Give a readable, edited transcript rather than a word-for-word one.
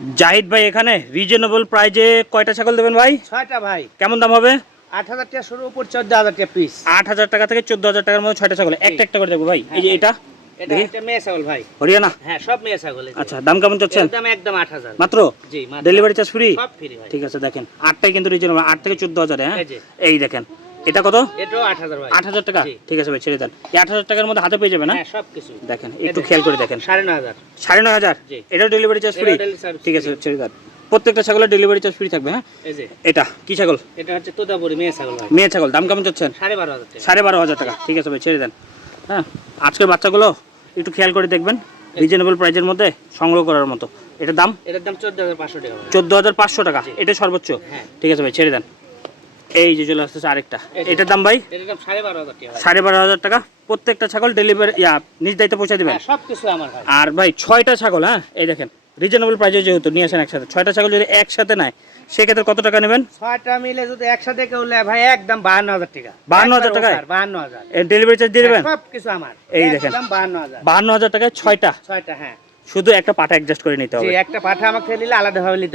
জাহিদ ভাই এখানে রিজনেবল প্রাইজে কয়টা ছাগল দেবেন ভাই? 6টা ভাই। কেমন দাম হবে? 8,000 টাকা শুরু, উপর 14,000 টাকা পিস। 8,000 টাকা থেকে 14,000 টাকার মধ্যে 6টা ছাগল, একটা একটা করে দেখবো ভাই। এই যে এটা এটা দেখি, একটা মেয়ে ছাগল ভাই। হরিয়ানা। হ্যাঁ, সব মেয়ে ছাগল। আচ্ছা, দাম কেমন চাচ্ছেন? একদম 8,000 মাত্র? জি, মাত্র। Delivery charge free? সব ফ্রি ভাই। ঠিক আছে, দেখেন 8টাই কিন্তু রিজনেবল, 8 থেকে 14,000। হ্যাঁ, এই যে। এই দেখেন এটা কত? এটাও 8,000 ভাই। 8,000 টাকা? জি। ঠিক আছে ভাই, ছেড়ে দেন। এই 8,000 টাকার মধ্যে হাতে পেয়ে যাবে না? হ্যাঁ, সব কিছু। দেখেন একটু খেয়াল করে দেখেন। 9,500। 9,500? জি। এটাও ডেলিভারি চার্জ ফ্রি? এটাও delivery charge ঠিক আছে, free। ছেড়ে দেন। প্রত্যেকটা ছাগলের ডেলিভারি চার্জ ফ্রি থাকবে। হ্যাঁ, এই যে এটা কি ছাগল? এটা হচ্ছে তোতাপুরি মেয়ে ছাগল ভাই। মেয়ে ছাগল, দাম কেমন চাচ্ছেন? 12,500 টাকা। 12,500 টাকা। ঠিক আছে ভাই, ছেড়ে দেন। হ্যাঁ, আজকের বাচ্চাগুলো একটু খেয়াল করে দেখবেন, রিজনেবল প্রাইজের মধ্যে সংগ্রহ করার মতো। এটার দাম? এটার দাম 14,500 টাকা ভাই। 14,500 টাকা, এটা সর্বোচ্চ? হ্যাঁ। ঠিক আছে ভাই, ছেড়ে দেন। এই যে চলে আসতেছে আরেকটা, এটার দাম ভাই? এটার দাম 12,500 টাকা ভাই। 12,500 টাকা। প্রত্যেকটা ছাগল ডেলিভারি নিজ দায়িত্বে পৌঁছে দিবেন? হ্যাঁ, সব কিছু আমার ভাই। আর ভাই 6টা ছাগল, হ্যাঁ এই দেখেন রিজনেবল প্রাইজে যেহেতু নিয়ে আসেন একসাথে, 6টা ছাগল যদি একসাথে নেয় সেক্ষেত্রে কত টাকা নেবেন? 6টা মিলে যদি একসাথে কেউ নেয় ভাই, একদম 52,000 টাকা। 52,000 টাকায়? 52,000। এর ডেলিভারি চার্জ দিয়ে দেবেন? সব কিছু আমার। এই দেখেন। একদম 52,000। 52,000 টাকায় 6টা? 6টা, হ্যাঁ। শুধু একটা পাটা অ্যাডজাস্ট করে নিতে জি, হবে। একটা পাঠা আমাকে নিলে আলাদাভাবে নিতে